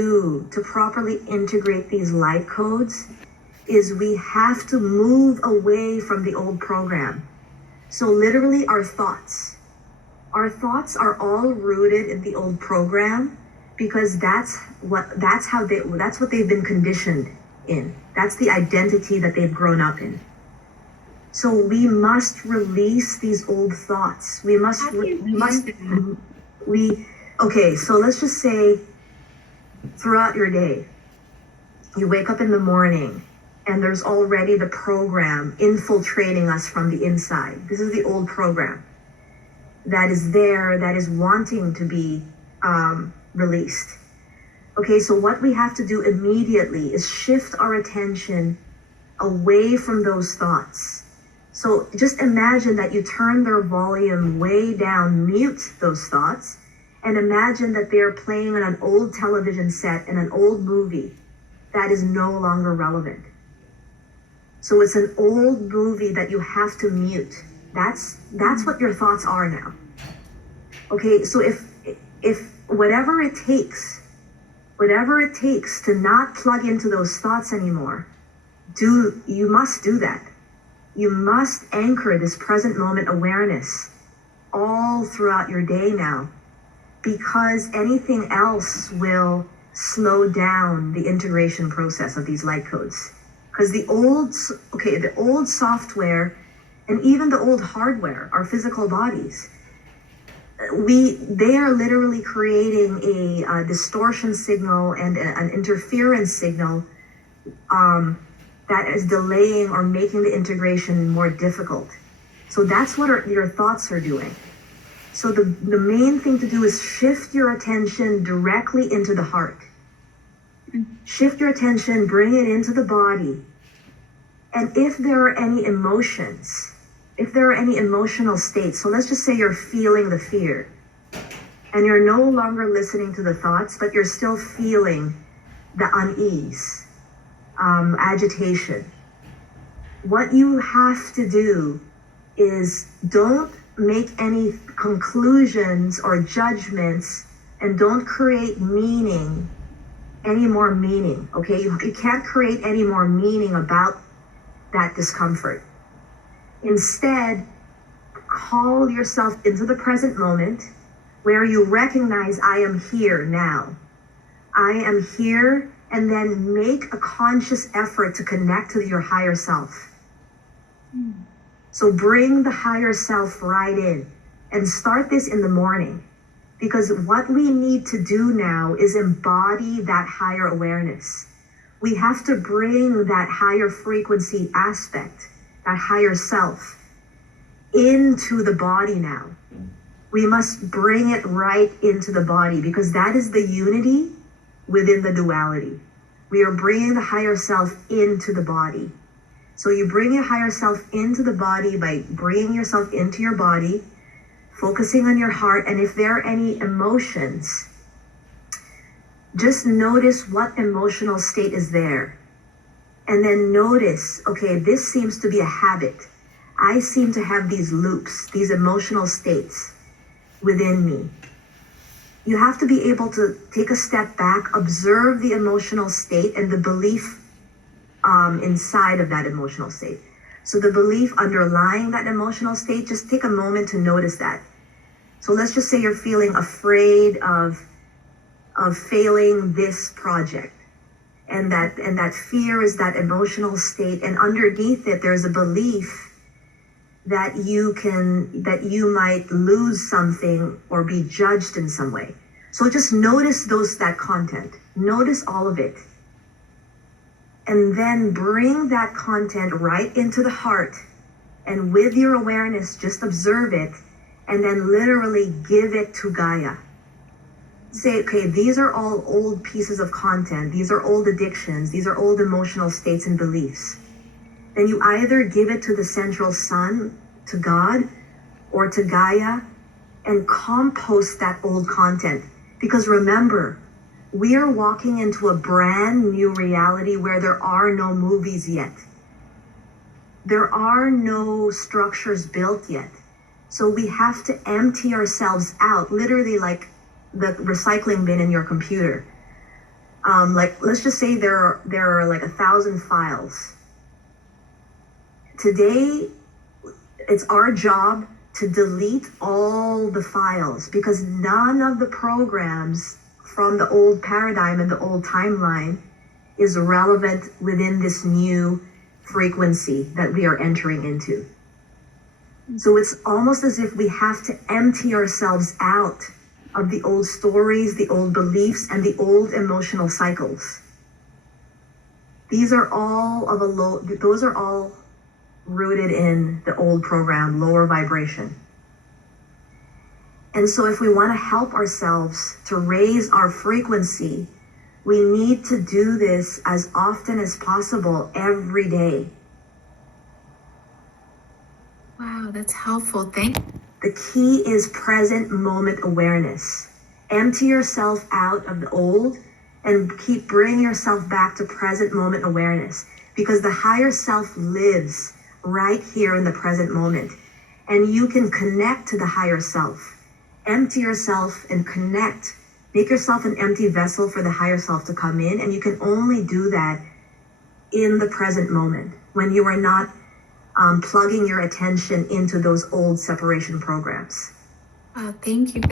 do to properly integrate these light codes is we have to move away from the old program. So literally our thoughts are all rooted in the old program because that's what they've been conditioned in. That's the identity that they've grown up in. So we must release these old thoughts. Okay, so let's just say throughout your day, you wake up in the morning and there's already the program infiltrating us from the inside. This is the old program that is there, that is wanting to be released. Okay, so what we have to do immediately is shift our attention away from those thoughts. So just imagine that you turn their volume way down, mute those thoughts, and imagine that they're playing on an old television set in an old movie that is no longer relevant. So it's an old movie that you have to mute. That's what your thoughts are now. Okay, so if whatever it takes to not plug into those thoughts anymore, you must do that. You must anchor this present moment awareness all throughout your day now, because anything else will slow down the integration process of these light codes. Because the old software and even the old hardware, our physical bodies, they are literally creating a distortion signal and an interference signal that is delaying or making the integration more difficult. So that's what your thoughts are doing. So the main thing to do is shift your attention directly into the heart. Shift your attention, bring it into the body. And if there are any emotions, if there are any emotional states, so let's just say you're feeling the fear and you're no longer listening to the thoughts, but you're still feeling the unease, agitation. What you have to do is don't make any conclusions or judgments, and don't create any more meaning, okay? You can't create any more meaning about that discomfort. Instead, call yourself into the present moment where you recognize I am here now. I am here, and then make a conscious effort to connect to your higher self. So bring the higher self right in and start this in the morning, because what we need to do now is embody that higher awareness. We have to bring that higher frequency aspect, that higher self, into the body now. We must bring it right into the body, because that is the unity within the duality. We are bringing the higher self into the body. So you bring your higher self into the body by bringing yourself into your body, focusing on your heart. And if there are any emotions, just notice what emotional state is there. And then notice, okay, this seems to be a habit. I seem to have these loops, these emotional states within me. You have to be able to take a step back, observe the emotional state and the belief inside of that emotional state. So the belief underlying that emotional state, just take a moment to notice that. So let's just say you're feeling afraid of failing this project. And that fear is that emotional state. And underneath it, there's a belief that you might lose something or be judged in some way. So just notice that content. Notice all of it. And then bring that content right into the heart. And with your awareness, just observe it. And then literally give it to Gaia. Say, okay, these are all old pieces of content. These are old addictions. These are old emotional states and beliefs. Then you either give it to the central sun, to God, or to Gaia, and compost that old content. Because remember, we are walking into a brand new reality where there are no movies yet. There are no structures built yet. So we have to empty ourselves out, literally like the recycling bin in your computer. Like, let's just say there are like 1,000 files. Today, it's our job to delete all the files because none of the programs from the old paradigm and the old timeline is relevant within this new frequency that we are entering into. So it's almost as if we have to empty ourselves out of the old stories, the old beliefs, and the old emotional cycles. These are all those are all rooted in the old program, lower vibration. And so if we want to help ourselves to raise our frequency, we need to do this as often as possible every day. Wow, that's helpful. Thank you. The key is present moment awareness. Empty yourself out of the old and keep bringing yourself back to present moment awareness, because the higher self lives right here in the present moment, and you can connect to the higher self. Empty yourself and connect. Make yourself an empty vessel for the higher self to come in, and you can only do that in the present moment when you are not plugging your attention into those old separation programs. Wow, thank you.